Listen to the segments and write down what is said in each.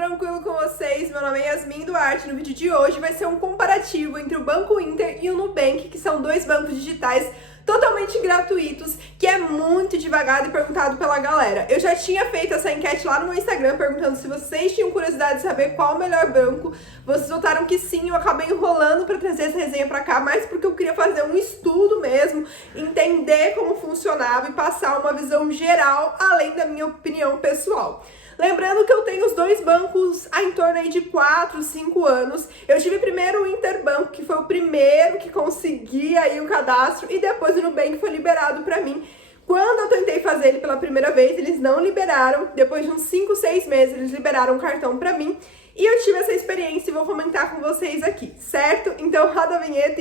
tranquilo com vocês? Meu nome é Yasmin Duarte. No vídeo de hoje vai ser um comparativo entre o Banco Inter e o Nubank, que são dois bancos digitais totalmente gratuitos, que é muito divagado e perguntado pela galera. Eu já tinha feito essa enquete lá no meu Instagram, perguntando se vocês tinham curiosidade de saber qual o melhor banco. Vocês votaram que sim, eu acabei enrolando pra trazer essa resenha pra cá, mas porque eu queria fazer um estudo mesmo, entender como funcionava e passar uma visão geral, além da minha opinião pessoal. Lembrando que eu tenho os dois bancos há em torno aí de 4, 5 anos. Eu tive primeiro o Interbanco, que foi o primeiro que consegui aí o cadastro, e depois o Nubank foi liberado pra mim. Quando eu tentei fazer ele pela primeira vez, eles não liberaram. Depois de uns 5, 6 meses, eles liberaram o cartão pra mim. E eu tive essa experiência e vou comentar com vocês aqui, certo? Então roda a vinheta.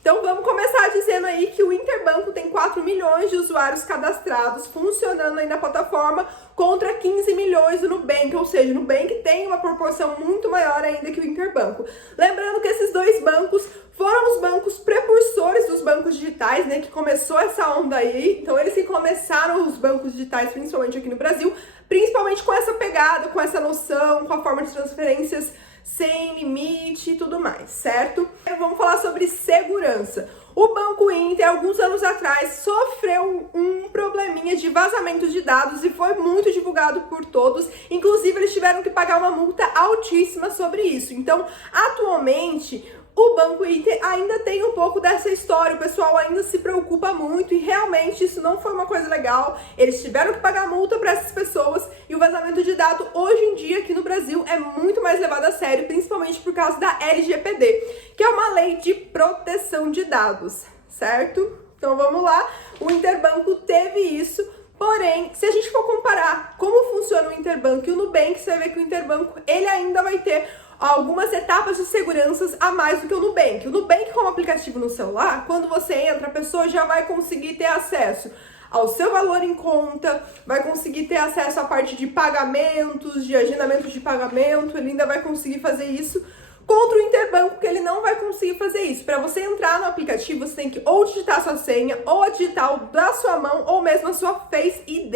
Então vamos começar dizendo aí que o Interbanco tem 4 milhões de usuários cadastrados funcionando aí na plataforma contra 15 milhões do Nubank, ou seja, o Nubank tem uma proporção muito maior ainda que o Interbanco. Lembrando que esses dois bancos foram os bancos precursores dos bancos digitais, né, que começou essa onda aí. Então eles que começaram os bancos digitais, principalmente aqui no Brasil, principalmente com essa pegada, com essa noção, com a forma de transferências sem limite e tudo mais, certo? Vamos falar sobre segurança. O Banco Inter, alguns anos atrás, sofreu um probleminha de vazamento de dados e foi muito divulgado por todos. Inclusive, eles tiveram que pagar uma multa altíssima sobre isso. Então, atualmente, o Banco Inter ainda tem um pouco dessa história, o pessoal ainda se preocupa muito e realmente isso não foi uma coisa legal. Eles tiveram que pagar multa para essas pessoas e o vazamento de dados hoje em dia aqui no Brasil é muito mais levado a sério, principalmente por causa da LGPD, que é uma lei de proteção de dados, certo? Então vamos lá, o Interbanco teve isso. Porém, se a gente for comparar como funciona o Interbanco e o Nubank, você vai ver que o Interbanco ele ainda vai ter algumas etapas de segurança a mais do que o Nubank. O Nubank, como aplicativo no celular, quando você entra, a pessoa já vai conseguir ter acesso ao seu valor em conta, vai conseguir ter acesso à parte de pagamentos, de agendamento de pagamento, ele ainda vai conseguir fazer isso. Contra o Interbanco, que ele não vai conseguir fazer isso. Para você entrar no aplicativo, você tem que ou digitar sua senha, ou digitar o da sua mão, ou mesmo a sua Face ID.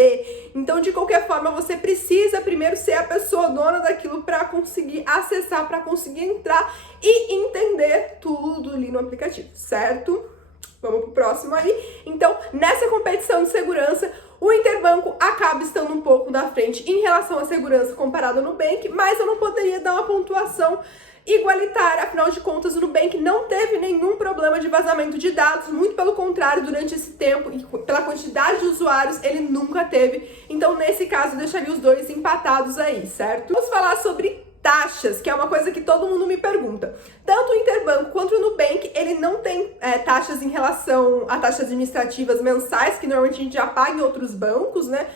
Então, de qualquer forma, você precisa primeiro ser a pessoa dona daquilo para conseguir acessar, para conseguir entrar e entender tudo ali no aplicativo, certo? Vamos pro próximo aí. Então, nessa competição de segurança, o Interbanco acaba estando um pouco na frente em relação à segurança comparado ao Nubank, mas eu não poderia dar uma pontuação igualitária, afinal de contas o Nubank não teve nenhum problema de vazamento de dados, muito pelo contrário, durante esse tempo e pela quantidade de usuários ele nunca teve, então nesse caso eu deixaria os dois empatados aí, certo? Vamos falar sobre taxas, que é uma coisa que todo mundo me pergunta. Tanto o Interbanco quanto o Nubank, ele não tem taxas em relação a taxas administrativas mensais, que normalmente a gente já paga em outros bancos, né?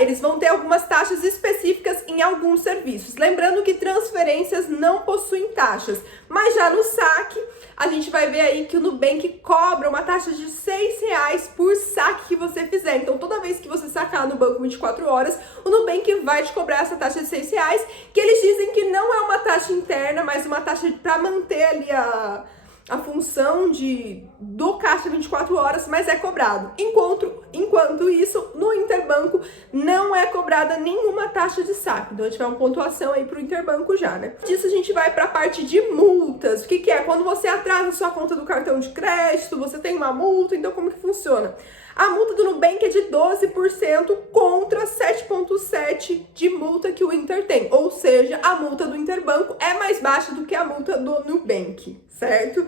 Eles vão ter algumas taxas específicas em alguns serviços. Lembrando que transferências não possuem taxas, mas já no saque, a gente vai ver aí que o Nubank cobra uma taxa de R$6 por saque que você fizer. Então, toda vez que você sacar no banco 24 horas, o Nubank vai te cobrar essa taxa de R$6, que eles dizem que não é uma taxa interna, mas uma taxa para manter ali a função do caixa 24 horas, mas é cobrado. Enquanto isso, no Interbanco não é cobrada nenhuma taxa de saque. Então a gente vai uma pontuação aí pro Interbanco já, né? Disso a gente vai pra parte de multas. O que é? Quando você atrasa sua conta do cartão de crédito, você tem uma multa, então como que funciona? A multa do Nubank é de 12% contra 7,7% de multa que o Inter tem. Ou seja, a multa do Interbanco é mais baixa do que a multa do Nubank, certo?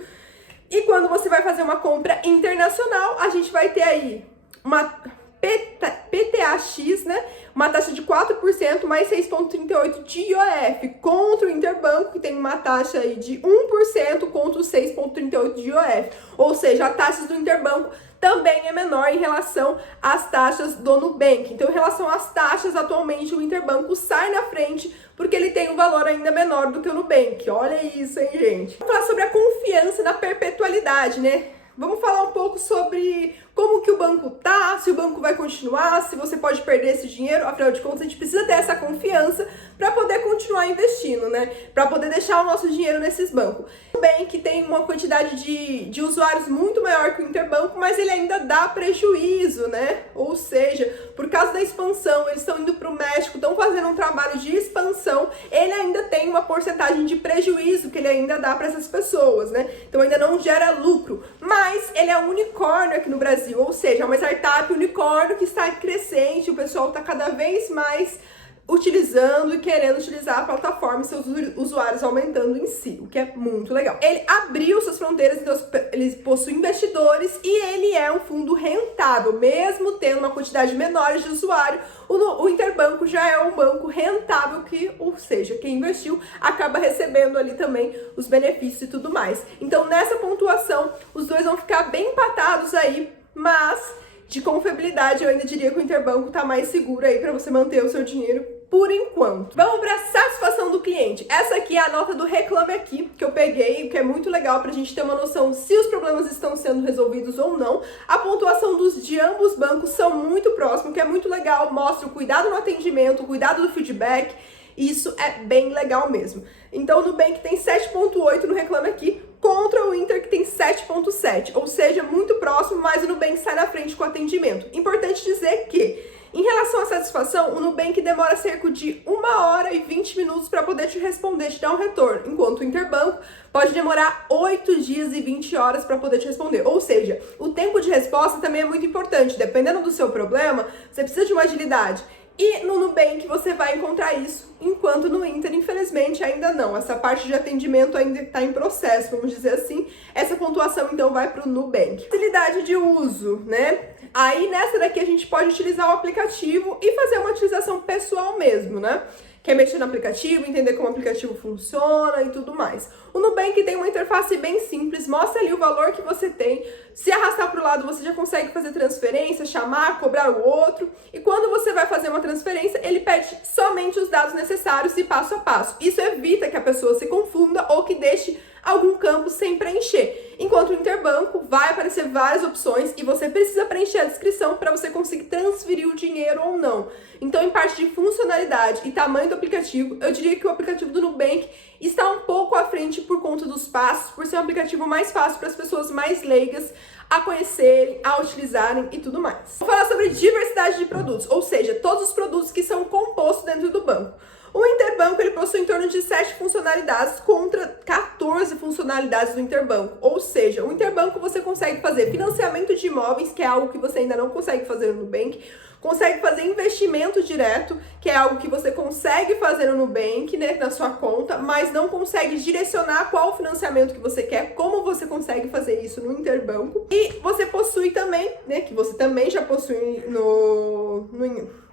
E quando você vai fazer uma compra internacional, a gente vai ter aí uma PTAX, né? Uma taxa de 4% mais 6,38% de IOF, contra o Interbanco, que tem uma taxa aí de 1% contra os 6,38% de IOF. Ou seja, a taxa do Interbanco também é menor em relação às taxas do Nubank. Então, em relação às taxas, atualmente o Interbanco sai na frente porque ele tem um valor ainda menor do que o Nubank. Olha isso, hein, gente? Vamos falar sobre a confiança na perpetualidade, né? Vamos falar um pouco sobre como que o banco tá, se o banco vai continuar, se você pode perder esse dinheiro. Afinal de contas, a gente precisa ter essa confiança para poder continuar investindo, né? Para poder deixar o nosso dinheiro nesses bancos. Bem que tem uma quantidade de usuários muito maior que o Interbanco, mas ele ainda dá prejuízo, né? Ou ou seja, por causa da expansão, eles estão indo para o México, estão fazendo um trabalho de expansão, ele ainda tem uma porcentagem de prejuízo que ele ainda dá para essas pessoas, né? Então ainda não gera lucro, mas ele é um unicórnio aqui no Brasil, ou seja, é uma startup unicórnio que está crescente, o pessoal está cada vez mais utilizando e querendo utilizar a plataforma e seus usuários aumentando em si, o que é muito legal. Ele abriu suas fronteiras, então ele possui investidores e ele é um fundo rentável, mesmo tendo uma quantidade menor de usuário. O Interbanco já é um banco rentável que, ou seja, quem investiu acaba recebendo ali também os benefícios e tudo mais. Então nessa pontuação os dois vão ficar bem empatados aí, mas de confiabilidade, eu ainda diria que o Interbanco tá mais seguro aí para você manter o seu dinheiro por enquanto. Vamos para satisfação do cliente. Essa aqui é a nota do Reclame Aqui, que eu peguei, que é muito legal pra gente ter uma noção se os problemas estão sendo resolvidos ou não. A pontuação de ambos bancos são muito próximos, que é muito legal, mostra o cuidado no atendimento, o cuidado do feedback. Isso é bem legal mesmo. Então o Nubank tem 7.8 no Reclame Aqui, contra o Inter que tem 7.7, ou seja, muito próximo, mas o Nubank sai na frente com o atendimento. Importante dizer que, em relação à satisfação, o Nubank demora cerca de 1 hora e 20 minutos para poder te responder, te dar um retorno, enquanto o Interbanco pode demorar 8 dias e 20 horas para poder te responder. Ou seja, o tempo de resposta também é muito importante, dependendo do seu problema, você precisa de uma agilidade. E no Nubank você vai encontrar isso, enquanto no Inter, infelizmente, ainda não. Essa parte de atendimento ainda está em processo, vamos dizer assim. Essa pontuação, então, vai para o Nubank. Facilidade de uso, né? Aí, nessa daqui, a gente pode utilizar o aplicativo e fazer uma utilização pessoal mesmo, né? Quer mexer no aplicativo, entender como o aplicativo funciona e tudo mais. O Nubank tem uma interface bem simples, mostra ali o valor que você tem. Se arrastar para o lado, você já consegue fazer transferência, chamar, cobrar o outro. E quando você vai fazer uma transferência, ele pede somente os dados necessários e passo a passo. Isso evita que a pessoa se confunda ou que deixe algum campo sem preencher. Enquanto o Interbanco vai aparecer várias opções e você precisa preencher a descrição para você conseguir transferir o dinheiro ou não. Então, em parte de funcionalidade e tamanho do aplicativo, eu diria que o aplicativo do Nubank está um pouco à frente por conta dos passos, por ser um aplicativo mais fácil para as pessoas mais leigas a conhecerem, a utilizarem e tudo mais. Vou falar sobre diversidade de produtos, ou seja, todos os produtos que são compostos dentro do banco. O Interbanco ele possui em torno de 7 funcionalidades contra 14 funcionalidades do Interbanco. Ou seja, o Interbanco você consegue fazer financiamento de imóveis, que é algo que você ainda não consegue fazer no Nubank. Consegue fazer investimento direto, que é algo que você consegue fazer no Nubank, né, na sua conta, mas não consegue direcionar qual financiamento que você quer, como você consegue fazer isso no Interbanco. E você possui também, né, que você também já possui no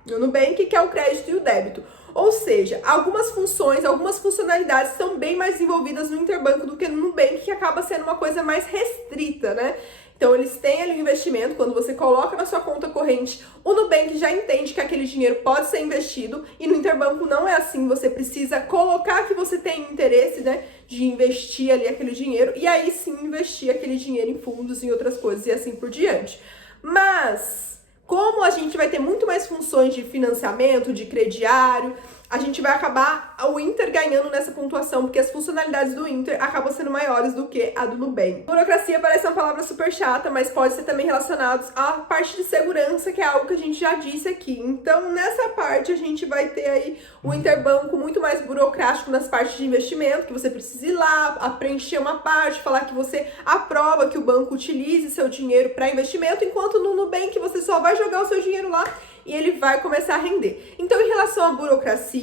Nubank, que é o crédito e o débito. Ou seja, algumas funções, algumas funcionalidades são bem mais desenvolvidas no Interbanco do que no Nubank, que acaba sendo uma coisa mais restrita, né? Então, eles têm ali o investimento, quando você coloca na sua conta corrente, o Nubank já entende que aquele dinheiro pode ser investido, e no Interbanco não é assim, você precisa colocar que você tem interesse, né, de investir ali aquele dinheiro, e aí sim investir aquele dinheiro em fundos e outras coisas, e assim por diante. Mas, como a gente vai ter muito mais funções de financiamento, de crediário, a gente vai acabar o Inter ganhando nessa pontuação, porque as funcionalidades do Inter acabam sendo maiores do que a do Nubank. Burocracia parece uma palavra super chata, mas pode ser também relacionado à parte de segurança, que é algo que a gente já disse aqui. Então, nessa parte, a gente vai ter aí o Interbanco muito mais burocrático nas partes de investimento, que você precisa ir lá, preencher uma parte, falar que você aprova que o banco utilize seu dinheiro para investimento, enquanto no Nubank você só vai jogar o seu dinheiro lá e ele vai começar a render. Então, em relação à burocracia,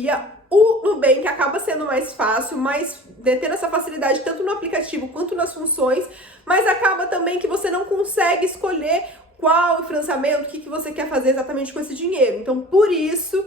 o Nubank acaba sendo mais fácil, mais tendo essa facilidade tanto no aplicativo quanto nas funções, mas acaba também que você não consegue escolher qual financiamento, o que você quer fazer exatamente com esse dinheiro. Então, por isso,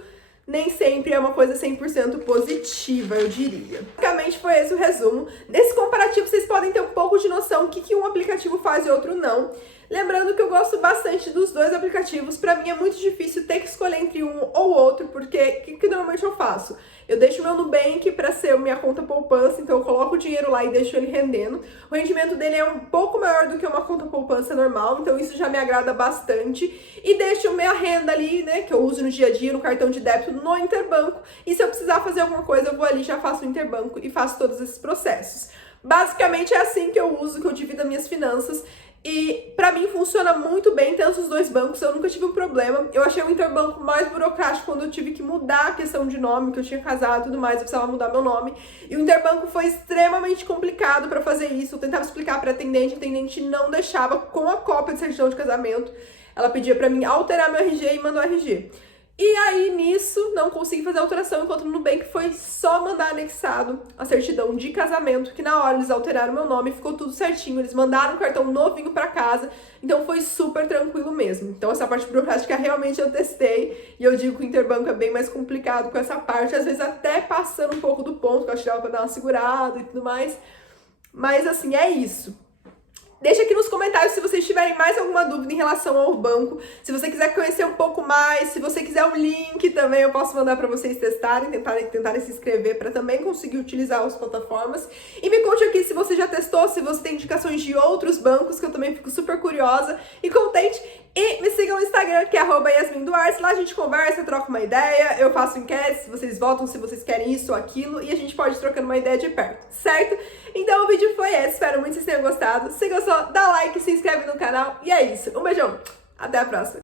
nem sempre é uma coisa 100% positiva, eu diria. Basicamente foi esse o resumo. Nesse comparativo, vocês podem ter um pouco de noção do que um aplicativo faz e outro não. Lembrando que eu gosto bastante dos dois aplicativos, pra mim é muito difícil ter que escolher entre um ou outro, porque o que normalmente eu faço? Eu deixo o meu Nubank para ser minha conta poupança, então eu coloco o dinheiro lá e deixo ele rendendo. O rendimento dele é um pouco maior do que uma conta poupança normal, então isso já me agrada bastante. E deixo minha renda ali, né, que eu uso no dia a dia, no cartão de débito, no Interbanco. E se eu precisar fazer alguma coisa, eu vou ali, já faço o Interbanco e faço todos esses processos. Basicamente é assim que eu uso, que eu divido as minhas finanças. E pra mim funciona muito bem, tanto os dois bancos, eu nunca tive um problema. Eu achei o Interbanco mais burocrático quando eu tive que mudar a questão de nome, que eu tinha casado e tudo mais, eu precisava mudar meu nome. E o Interbanco foi extremamente complicado pra fazer isso. Eu tentava explicar pra atendente, a atendente não deixava com a cópia de certidão de casamento. Ela pedia pra mim alterar meu RG e mandou o RG. E aí, nisso, não consegui fazer alteração, enquanto no Nubank foi só mandar anexado a certidão de casamento, que na hora eles alteraram meu nome, ficou tudo certinho, eles mandaram um cartão novinho pra casa, então foi super tranquilo mesmo. Então essa parte burocrática realmente eu testei, e eu digo que o Interbanco é bem mais complicado com essa parte, às vezes até passando um pouco do ponto, que eu acho que dava pra dar uma segurada e tudo mais, mas assim, é isso. Deixa aqui nos comentários se vocês tiverem mais alguma dúvida em relação ao banco. Se você quiser conhecer um pouco mais, se você quiser o link também, eu posso mandar para vocês testarem, tentarem se inscrever para também conseguir utilizar as plataformas. E me conte aqui se você já testou, se você tem indicações de outros bancos, que eu também fico super curiosa e contente. E me sigam no Instagram, que é @YasminDuarte. Lá a gente conversa, troca uma ideia, eu faço enquetes, vocês votam se vocês querem isso ou aquilo, e a gente pode ir trocando uma ideia de perto, certo? Então o vídeo foi esse, espero muito que vocês tenham gostado. Se gostou, dá like, se inscreve no canal, e é isso. Um beijão, até a próxima!